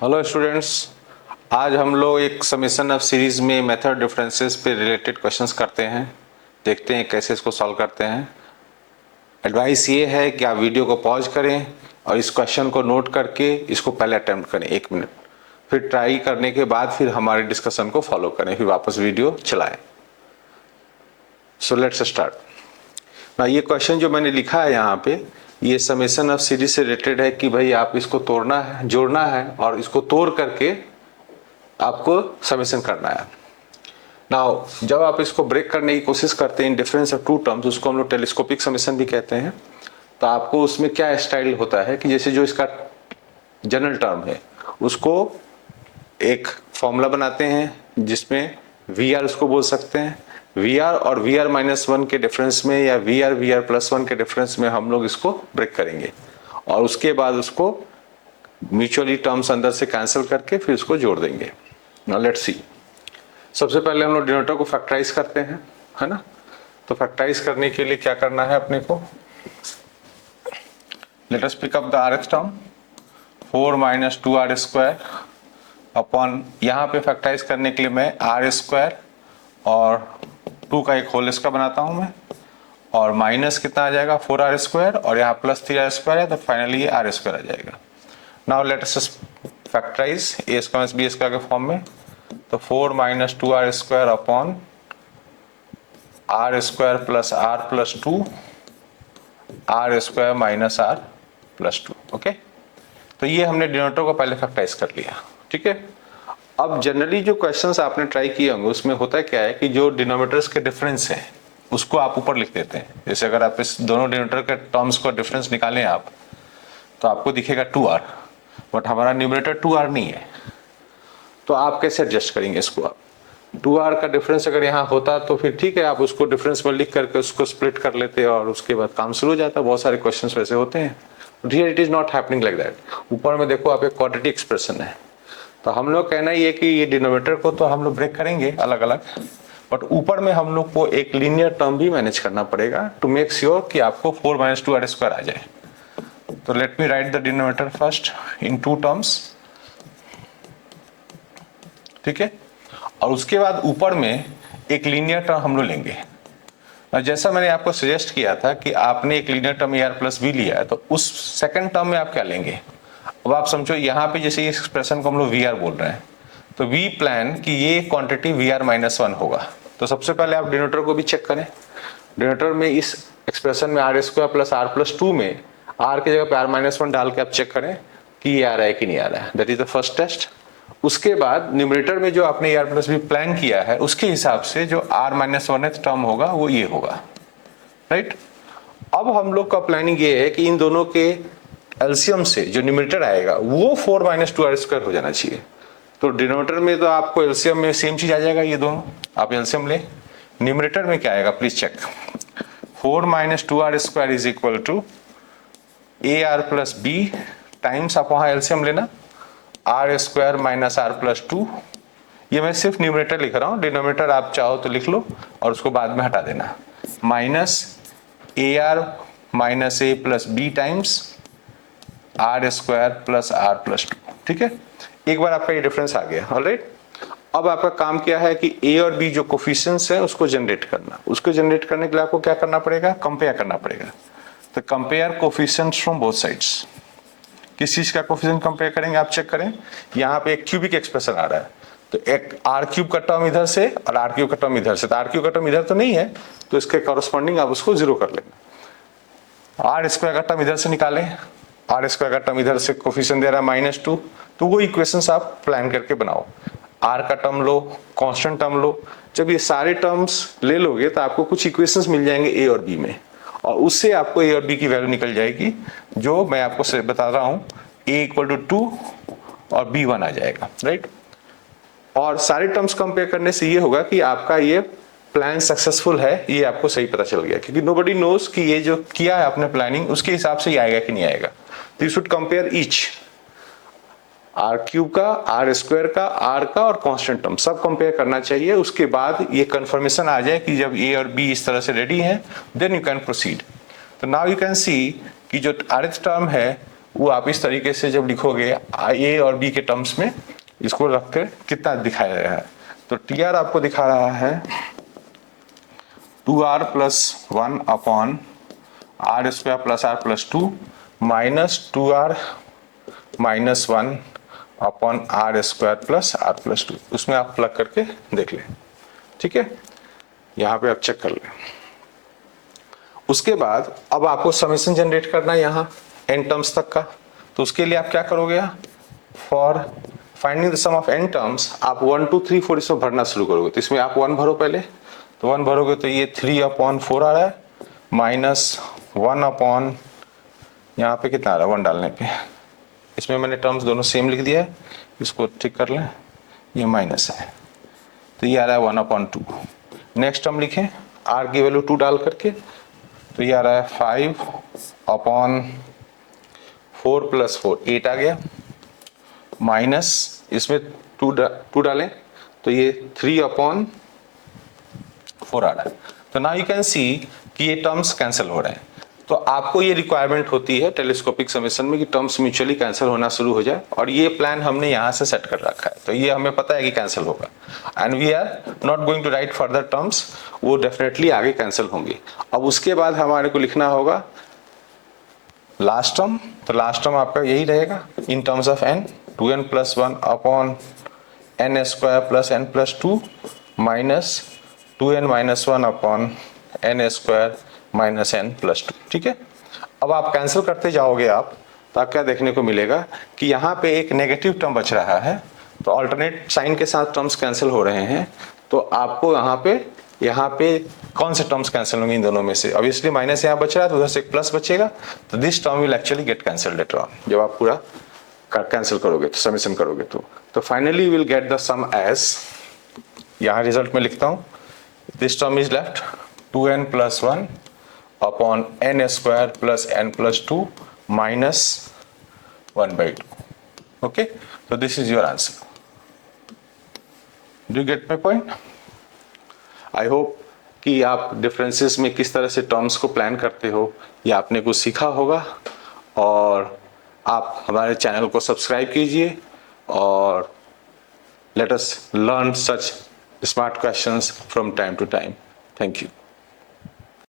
Hello students, आज हम लोग एक समेशन ऑफ सीरीज में मेथड डिफरेंसेस पे रिलेटेड क्वेश्चंस करते हैं। देखते हैं कैसे इसको सॉल्व करते हैं। एडवाइस ये है कि आप वीडियो को पॉज करें और इस क्वेश्चन को नोट करके इसको पहले अटेम्प्ट करें 1 मिनट, फिर ट्राई करने के बाद फिर हमारे डिस्कशन को फॉलो करें, फिर वापस वीडियो चलाएं। So let's start. ना ये क्वेश्चन जो मैंने लिखा है यहाँ पे, ये समेशन ऑफ सीरीज से रिलेटेड है कि भाई आप इसको तोड़ना है, जोड़ना है और इसको तोड़ करके आपको समेशन करना है। नाउ जब आप इसको ब्रेक करने की कोशिश करते हैं in difference of two terms, उसको हम लोग टेलीस्कोपिक समेशन भी कहते हैं। तो आपको उसमें क्या स्टाइल होता है कि जैसे जो इसका जनरल टर्म है उसको एक फॉर्मूला बनाते हैं जिसमें वी आर उसको बोल सकते हैं। वी आर और वी आर -1 के डिफरेंस में या वी आर +1 के डिफरेंस में हम लोग इसको ब्रेक करेंगे और उसके बाद उसको म्यूचुअली टर्म्स अंदर से कैंसिल करके फिर उसको जोड़ देंगे। Now let's see. सबसे पहले हम लोग डिनोमिनेटर को फैक्टराइज करते हैं, है ना। तो फैक्टराइज करने के लिए क्या करना है अपने को, let us pick up the RX term 4 - 2R² upon, यहाँ पे फैक्टराइज करने के लिए मैं R² और 2 का एक होल इसका बनाता हूँ मैं, और माइनस कितना आ जाएगा 4R² और यहाँ +3R² है तो फाइनली ये R² आ जाएगा। Now let us factorise A² B² के फॉर्म में। तो 4 - 2R² upon R² + R + 2 R² - R + 2। Okay, तो ये हमने डिनोमिनेटर को पहले फैक्टराइज कर लिया, ठीक है। अब जनरली जो क्वेश्चंस आपने ट्राई किए होंगे उसमें होता क्या है कि जो डिनोमिनेटर्स के डिफरेंस है उसको आप ऊपर लिख देते हैं। जैसे अगर आप इस दोनों डिनोमिनेटर के टर्म्स का डिफरेंस निकालें आप, तो आपको दिखेगा 2R, बट हमारा न्यूमरेटर 2R नहीं है। तो आप कैसे एडजस्ट करेंगे इसको, आप 2R का डिफरेंस अगर यहाँ होता तो फिर ठीक है, आप उसको डिफरेंस में लिख करके उसको स्प्लिट कर लेते और उसके बाद काम शुरू हो जाता। बहुत सारे क्वेश्चंस वैसे होते हैं, but here it is not happening like that. ऊपर में देखो आप एक क्वाड्रेटिक एक्सप्रेशन है, तो हम लोग कहना ये कि ये डिनोमिनेटर को तो हम लोग ब्रेक करेंगे अलग अलग, बट ऊपर में हम लोग को एक लीनियर टर्म भी मैनेज करना पड़ेगा टू मेक श्योर कि आपको 4 - 2R² आ जाए। तो let me right the denominator first in 2 terms, ठीक है। और उसके बाद ऊपर में एक लीनियर टर्म हम लोग लेंगे। और जैसा मैंने आपको सजेस्ट किया था कि आपने एक लीनियर टर्म AR + B लिया है, तो उस सेकंड टर्म में आप क्या लेंगे। अब आप समझो यहाँ पे जैसे इस एक्सप्रेशन को हम लोग VR बोल रहे हैं, तो वी प्लान कि ये क्वांटिटी VR -1 होगा। तो सबसे पहले आप डिनोमिनेटर को भी चेक करें। डिनोमिनेटर में इस एक्सप्रेशन में R² + R + 2 में R की जगह पे R - 1 डाल के आप चेक करें कि ये आ रहा है कि नहीं आ रहा है। That is the first test. उसके बाद न्यूमरेटर में जो आपने AR + B प्लान किया है उसके हिसाब से जो R-1th टर्म होगा वो ये होगा, राइट। अब हम लोग का प्लानिंग ये है कि इन दोनों के एलसीएम से जो न्यूमरेटर आएगा वो 4 - 2R² हो जाना चाहिए। तो डिनोमिनेटर में तो आपको एलसीएम में सेम चीज आ जाएगा, ये दोनों आप एलसीएम ले। न्यूमरेटर में क्या आएगा please check. 4 - 2R² is equal to AR + B times, आप वहां एलसीएम लेना, R² - R + 2। ये मैं सिर्फ न्यूमरेटर लिख रहा हूं, डिनोमिनेटर आप चाहो तो लिख लो और उसको बाद में हटा देना। Minus AR - A + B times R² + R + 2, ठीक है। एक बार आपका ये डिफरेंस आ गया, ऑलराइट। अब आपका काम क्या है कि A और B जो कोफिशिएंट्स है उसको जनरेट करना। उसको जनरेट करने के लिए आपको क्या करना पड़ेगा, कंपेयर करना पड़ेगा। तो compare coefficients from both sides. किस चीज का कोफिशिएंट कंपेयर करेंगे आप चेक करें। यहाँ पे एक क्यूबिक एक्सप्रेशन आ रहा है, तो एक R³ का टर्म इधर से और R³ का टर्म इधर से, तो R³ का टर्म इधर तो नहीं है तो इसके कॉरेस्पॉन्डिंग आप उसको 0 कर लेंगे। R² का टर्म इधर से निकालें, R² का टर्म इधर से कोफिशिएंट दे रहा है -2, तो वो इक्वेशंस आप प्लान करके बनाओ। R का टर्म लो, कांस्टेंट टर्म लो। जब ये सारे टर्म्स ले लोगे तो आपको कुछ इक्वेशंस मिल जाएंगे A और B में, और उससे आपको A और B की वैल्यू निकल जाएगी जो मैं आपको बता रहा हूं, A = 2 और B 1 आ जाएगा, राइट। और सारे टर्म्स कंपेयर करने से ये होगा कि आपका ये प्लान सक्सेसफुल है, ये आपको सही पता चल गया, क्योंकि नोबडी नोज कि ये जो किया है आपने प्लानिंग उसके हिसाब से ही आएगा कि नहीं आएगा। तो you should compare each, R³ का, R² का, R का और कांस्टेंट टर्म सब कंपेयर करना चाहिए। उसके बाद ये कंफर्मेशन आ जाए कि जब A और B इस तरह से रेडी हैं, देन यू कैन प्रोसीड। तो नाउ यू कैन सी कि जो rth टर्म है वो आप इस तरीके से जब लिखोगे ए और बी के टर्म्स में, इसको रखकर कितना दिखाया गया है। तो टी आर आपको दिखा रहा है 2r plus 1 upon r square plus r plus 2 minus 2r minus 1 upon r square plus r plus 2। उसमें आप प्लग करके देख लें, ठीक है। यहाँ पे आप चेक कर लें। उसके बाद अब आपको समेशन जनरेट करना है यहाँ n टर्म्स तक का। तो उसके लिए आप क्या करोगे, for finding the sum of n terms आप 1 2 3 4 इसमें भरना शुरू करोगे। तो इसमें आप 1 भरो पहले, तो 1 भरोगे तो ये 3/4 आ रहा है, माइनस 1 अपॉन यहाँ पे कितना आ रहा है 1 डालने पे। इसमें मैंने टर्म्स दोनों सेम लिख दिया है, इसको ठीक कर लें, ये माइनस है तो ये आ रहा है 1/2। नेक्स्ट टर्म लिखें r की वैल्यू 2 डाल करके, तो ये आ रहा है 5/4 + 4 8 आ गया, माइनस इसमें 2 डालें तो ये 3/4 आ रहा है। तो नाउ यू कैन सी कि ये टर्म्स कैंसिल हो रहे हैं। तो आपको ये रिक्वायरमेंट होती है टेलीस्कोपिक समेशन में कि टर्म्स म्यूचुअली कैंसिल होना शुरू हो जाए, और ये प्लान हमने यहाँ से सेट कर रखा है। तो ये हमें पता है कि कैंसिल होगा, and we are not going to write further terms, वो डेफिनेटली आगे कैंसिल होंगे। अब उसके बाद हमारे को लिखना होगा लास्ट टर्म। तो लास्ट टर्म आपका यही रहेगा in terms of n, 2n + 1 अपॉन n square plus n + 2 minus 2n - 1 अपॉन n स्क्वायर माइनस n + 2, ठीक है। अब आप कैंसिल करते जाओगे आप, तो क्या देखने को मिलेगा कि यहाँ पे एक नेगेटिव टर्म बच रहा है। तो अल्टरनेट साइन के साथ टर्म्स कैंसिल हो रहे हैं, तो आपको यहाँ पे कौन से टर्म्स कैंसिल होंगे इन दोनों में से। ऑब्वियसली माइनस यहाँ बच रहा है तो उधर से एक प्लस बचेगा, तो this term will actually get cancelled later on, जब आप पूरा कैंसिल करोगे तो समेशन करोगे तो finally will get the sum as, यहाँ रिजल्ट में लिखता हूँ, this term is left 2n + 1 अपॉन n square plus n + 2 minus 1/2। Okay, so this is your answer. Do you get my point? I hope कि आप differences में किस तरह से टर्म्स को प्लान करते हो या आपने कुछ सीखा होगा, और आप हमारे चैनल को सब्सक्राइब कीजिए और let us learn such smart questions from time to time. Thank you.